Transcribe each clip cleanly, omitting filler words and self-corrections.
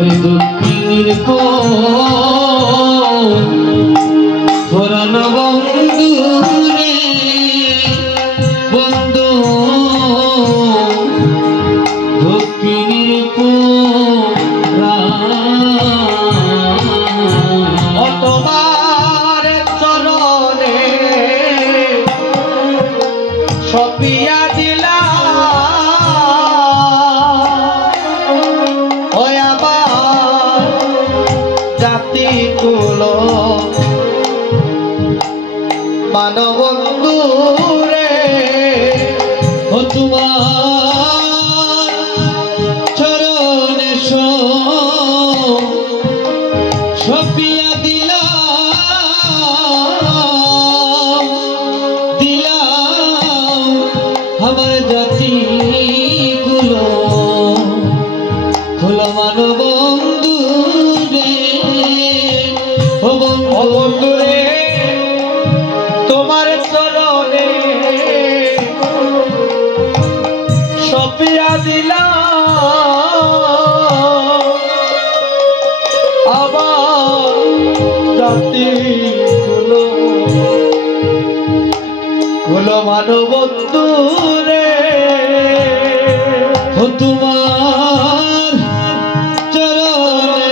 ওরে দক্ষিণের পুরানো বন্ধু রে বন্ধু দক্ষিণের তোমার চরণে সপিয়া দিলা ওই আমার জাতি গুলো মানবন্ধু রে ও তোমার চরণে সপিয়া দিলাম আমার জাতি গুলো খোলা মানবন্ধু রে ও বন্ধু রে তোমার চরণে সপিয়া দিলা আবার জাতি গুলো মানবন্ধু রে ও তোমার চরণে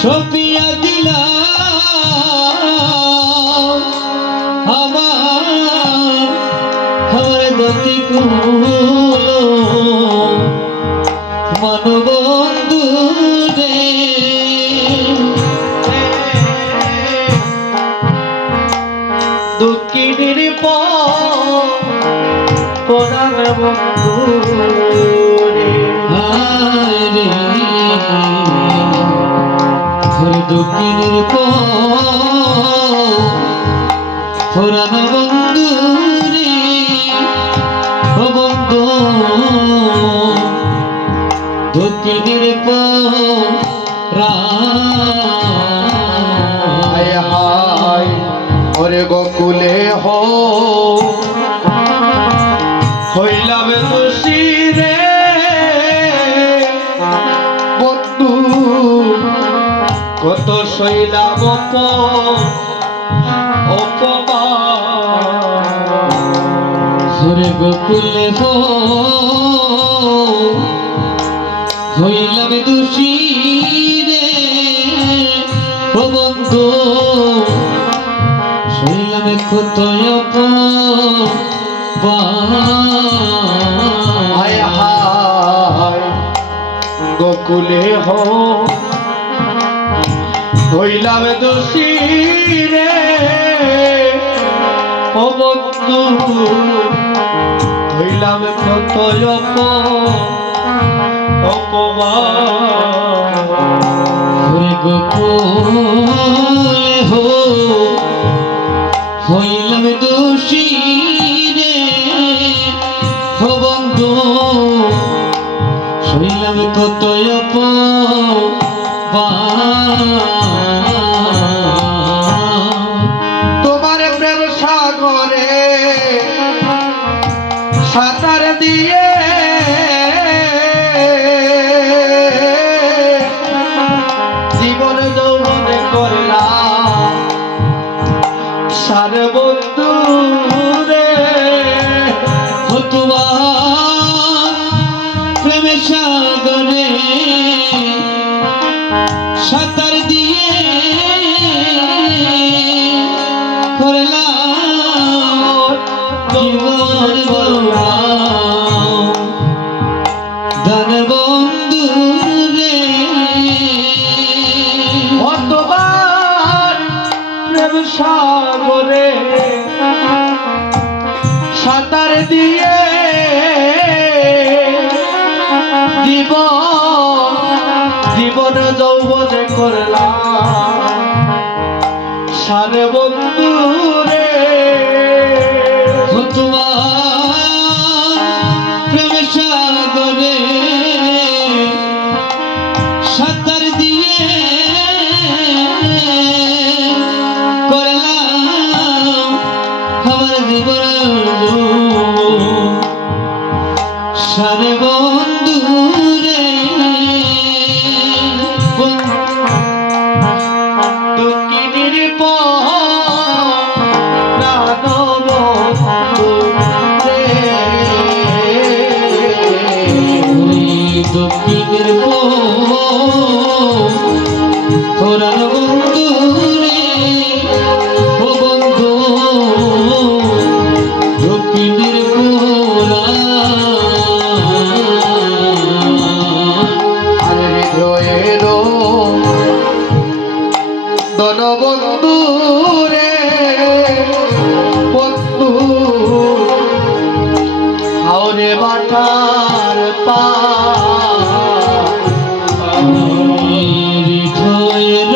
সপিয়া দিলাম আমার জাতি গুলো মানবন্ধু রে দক্ষিণের পুরাণ বন্ধু রে হায় রে ওরে দক্ষিণের পুরানো বন্ধু রে ও বন্ধু দক্ষিণের হায় হায় ওরে গোকুলে হইলাম দোষী রে বন্ধু কত শৈলাম ওরে গোকুলে হইলাম দোষী রে ও বন্ধু শৈলাম কত হায় হায় গোকুলে হইলাম দোষী রে ও বন্ধু হইলাম কত ওরে গোকুলে হইলাম দোষী রে ও বন্ধু শৈলাম কত তোমার প্রেম সাগরে সাঁতার দিয়ে জীবন যৌবন করলাম সার বন্ধু রে ও তোমার প্রেমের সাগরে সাঁতার দিয়ে করলাম জীবন ধন বন্ধু রে ও তোমার প্রেম সাগরে সাঁতার দিয়ে জীবন যৌবন করলাম সার বন্ধু রে ও তোমার প্রেম সাগরে সাঁতার দিয়ে করলাম আমার জীবন সারে বন্ধু রে দক্ষিণের পুরাণ বন্ধু রে ও বন্ধু দক্ষিণের আর হৃদয়ের দনবন্ধু রে বন্ধু হাওরে বাটার পা হৃদয়ের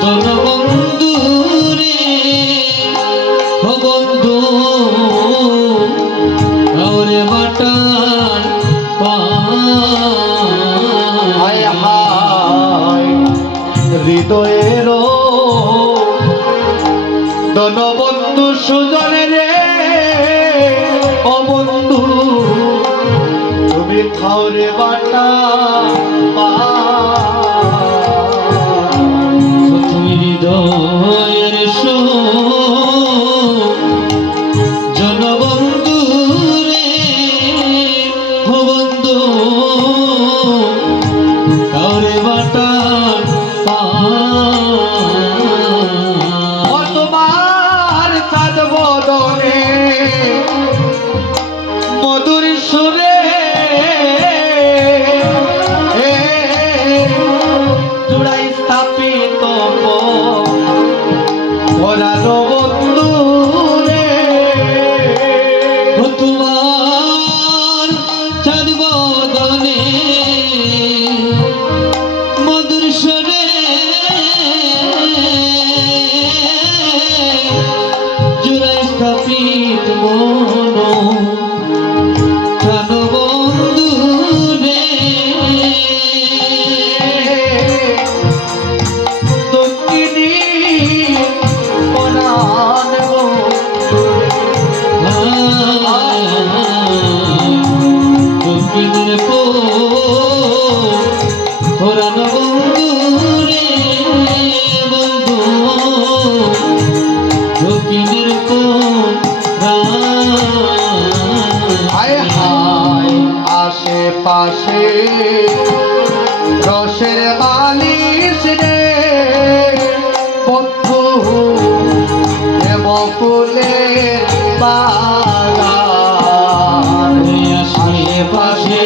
তোর বন্ধু রে ও বন্ধু আরে বাটার হায় হায় হৃদয়ের দনবন্ধু সুজন রে ও বন্ধু তুমি খাওরে বাটা পা তুমি হৃদয়ের জনবন্ধু রে ও বন্ধু কাউরে বাটার তোমার চাঁদ বদনে মধুর সুরে জুড়াই স্থাপিত ভরানো বন্ধু রে ও তোমার চাঁদ বদনে মধুর সুরে জুড়াই স্থাপিত মন প্রাণ বন্ধু রে দক্ষিণী পরাণ বন্ধু দক্ষিণের পুরাণ বন্ধু রে বন্ধু দক্ষিণের হায় হায় আশেপাশে রসের মালিশ রে বন্ধু বকুলের বাগান আশেপাশে